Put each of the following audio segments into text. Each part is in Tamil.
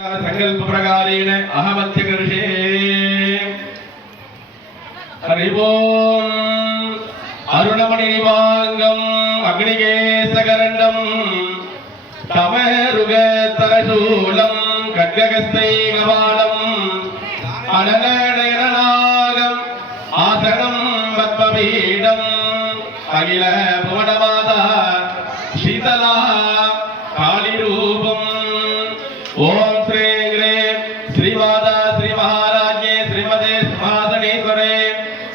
सङ्कल्पप्रकारेण अहमत्यकर्षे हरि ओम् अरुणमणिनिवाङ्गम् अग्निकेशकरण्डम् तमरुगतरशूलम् खड्गगस्तैकपालम् अननयननागम् आसनम् पद्मपीठम् अखिल भुवनमाता शीतला कालिरूपम् ॐ श्रीं ह्रीं శ్రీపాద శ్రీ మహారాజే శ్రీమదే సింహాసనేశ్వరే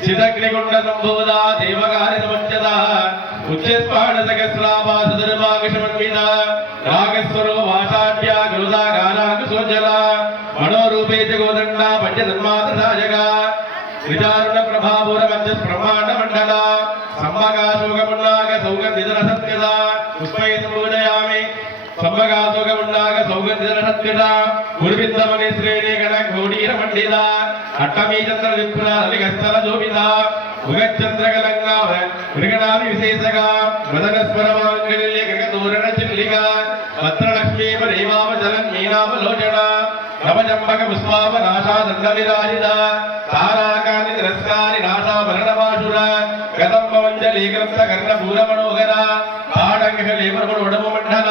శితగ్నిగుండ సంభూత దేవకారి సమంచత గౌగజనస్కృత గురువిందమని శ్రేణి గణ గౌడీర పండిత అట్టమీచంద్ర విప్ర రవిగస్థల జోపిత ఉగచ్చంద్రగలంగ మృగణామి విశేషగా మదన స్మరమాంగల్య గగదూరణ చిల్లిక భద్రలక్ష్మీ రేవామ జలం మీనామలోచన నవజంబక పుష్పావ నాశా దండ విరాజిత ఉడమ మండల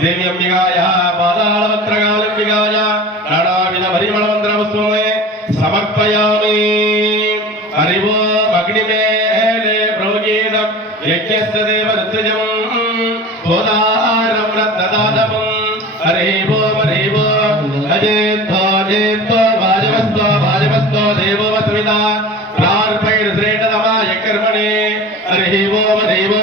దివ్యంబిగాయ పాదాళవత్రగాలంబిగాయ నానావిధ పరిమళమంత్రవస్తువులే సమర్పయామి హరివో అగ్నిమేలే ప్రవగీతం యజ్ఞస్థ దేవ ఋతుజం హోదారం రత్నదాతవం హరివో హరివో అజేత్వా జేత్వా వాజవస్తో వాజవస్తో దేవవస్మిత ప్రార్పైర్ శ్రేణ నమాయ కర్మణే హరివో హరివో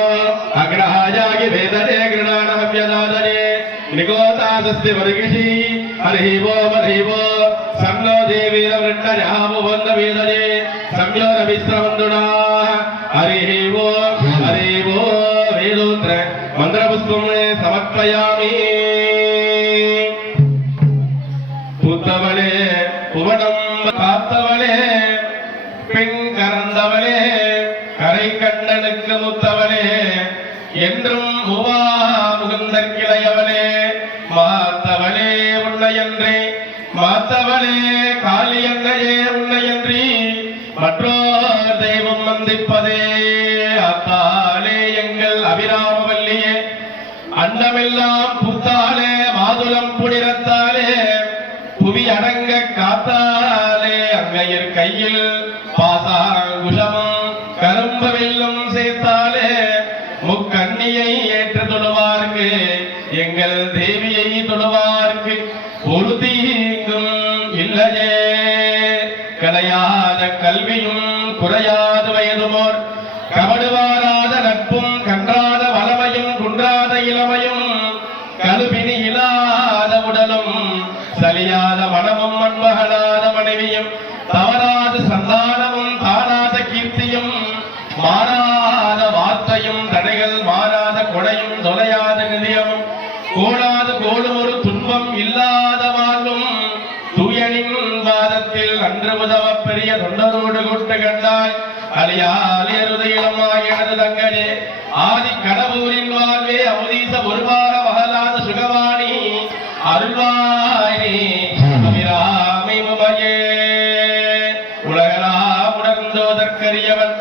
ತಸ್ತಿ ವರ್ಗಿಷಿ ಹರಿಹಿವೋ ಮರಿಹಿವೋ ಸಂಗೋ ದೇವೀರ ವೃಂಡ ಯಾಮು ಬಂದ ವೇದನೆ ಸಂಯೋರ ವಿಶ್ರವಂದುಣ ಹರಿಹಿವೋ ಹರಿವೋ ವೇದೋತ್ರ ಮಂತ್ರಪುಷ್ಪಂ ಸಮರ್ಪಯಾಮಿ பூத்தவளே புவனம் காத்தவளே பெண் கறந்தவளே கரை கண்டனுக்கு முத்தவளே என்றும் முவா முகுந்த கிளையவளே உன்னையன்றே மாத்தவளே காளியன்னையே உன்னையன்றி மற்றோர் தெய்வம் வந்திப்பதே. அத்தாலே எங்கள் அபிராமவல்லியே அண்டமெல்லாம் புத்தாலே மாதுளம் புனிரத்தாலே புவி அடங்க காத்தாலே அங்கையர் கையில் பாசாங்குஷமும் கரும்பு வெல்லும் சேர்த்தாலே முக்கண்ணியை ஏற்று தொழுவார்க்கு எங்கள் தேவியை தொழுவார்க்கு பொழுதீங்கும் இல்லையே. கலையாத கல்வியும் குறையாத வயதுமோர் கவடுவாராத நட்பும் கன்றா தூயனின் வாதத்தில் அன்று உதவ பெரிய தொண்டரோடு கூட்டு கண்டாய். அலியாலியருதையிலமாய் எனது தங்கனே ஆதி கடவுரின் வாழ்வே அவதீச ஒருவார மகளாத சுகவாணி. அருள்வாய் அபிராமி உமையே. உலகலாம் உணர்ந்தோதற்கரியவன்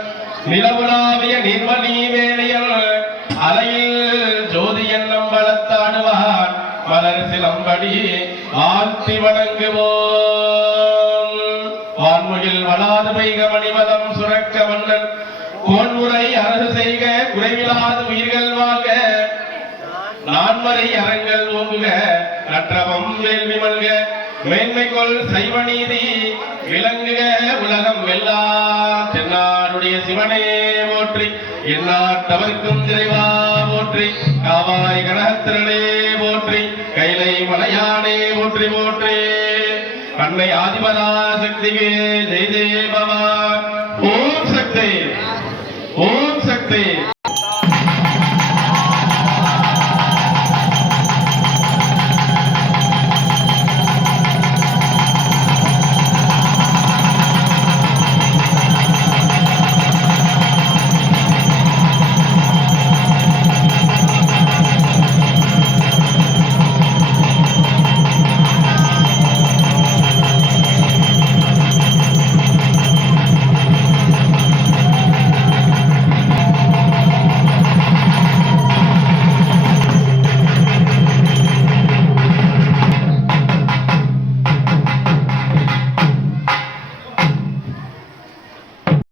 நிலவுலாவிய நிர்மணி வேலையல் அலையில் மலர் சிலம்படி வணங்குவோம். வான்முகில் வளாது பெய்க மணிமலம் சுரக்க மன்னன். கோன்முறை அரசு செய்க குறைவிலாத உயிர்கள் வாழ்க. நான்மறை அறங்கள் ஓங்குக நற்றவம் வேள்வி மல்க மேன்மைகொள் சைவ நீதி விளங்குக உலகம் வெல்லா. தென்னாடுடைய சிவனே போற்றி எந்நாட்டவர்க்கும் இறைவா போற்றி காவாய் கனகத்திரனே போற்றி போற்றி போற்றி கண்ணை ஆதிபதா சக்திக்கு ஜெய் ஜெய பவா ஓம் சக்தி ஓம் சக்தி